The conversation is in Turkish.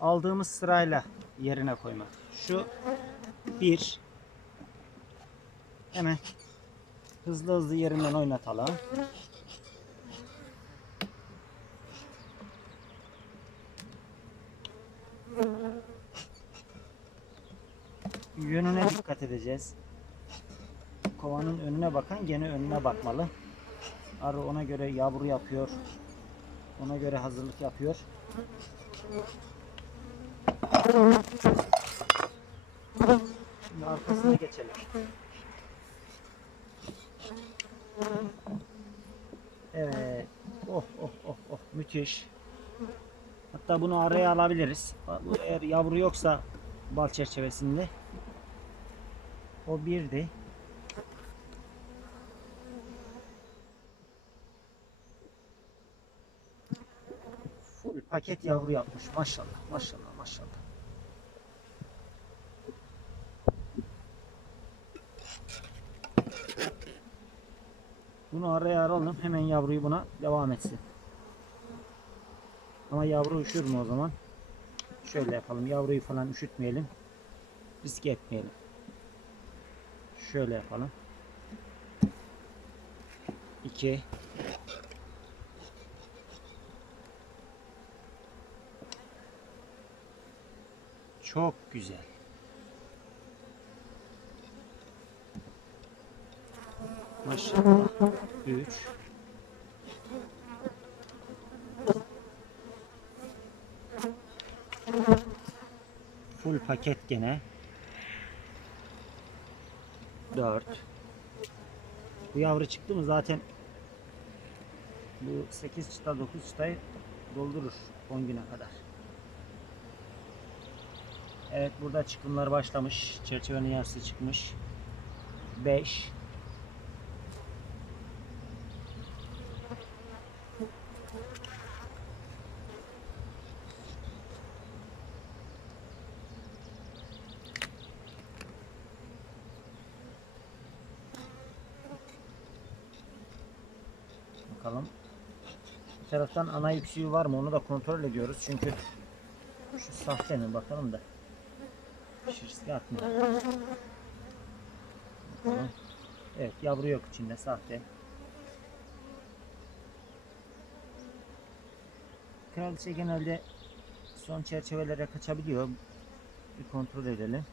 aldığımız sırayla yerine koymak. Şu bir hemen hızlı hızlı yerinden oynatalım. Yönüne dikkat edeceğiz. Kovanın önüne bakan gene önüne bakmalı. Arı ona göre yavru yapıyor. Ona göre hazırlık yapıyor. Şimdi arkasına geçelim. Evet. Oh oh oh oh müthiş. Hatta bunu araya alabiliriz. Eğer yavru yoksa bal çerçevesinde. O birdi. Full paket yavru yapmış. Maşallah maşallah maşallah. Bunu araya alalım. Hemen yavruyu buna devam etsin. Ama yavru üşür mü o zaman? Şöyle yapalım. Yavruyu falan üşütmeyelim. Riske etmeyelim. Şöyle yapalım. 2 Çok güzel. Maşallah. 3 Full paket gene. 4 Bu yavru çıktı mı zaten bu 8 çıta 9 çıtayı doldurur 10 güne kadar. Evet burada çıkımlar başlamış. Çerçevenin yarısı çıkmış. 5 Bakalım. Bir taraftan ana yüksüğü var mı onu da kontrol ediyoruz. Çünkü şu sahte mi bakalım da. Şişki atmıyor. Bakalım. Evet yavru yok içinde sahte. Kraliçe genelde son çerçevelere kaçabiliyor. Bir kontrol edelim.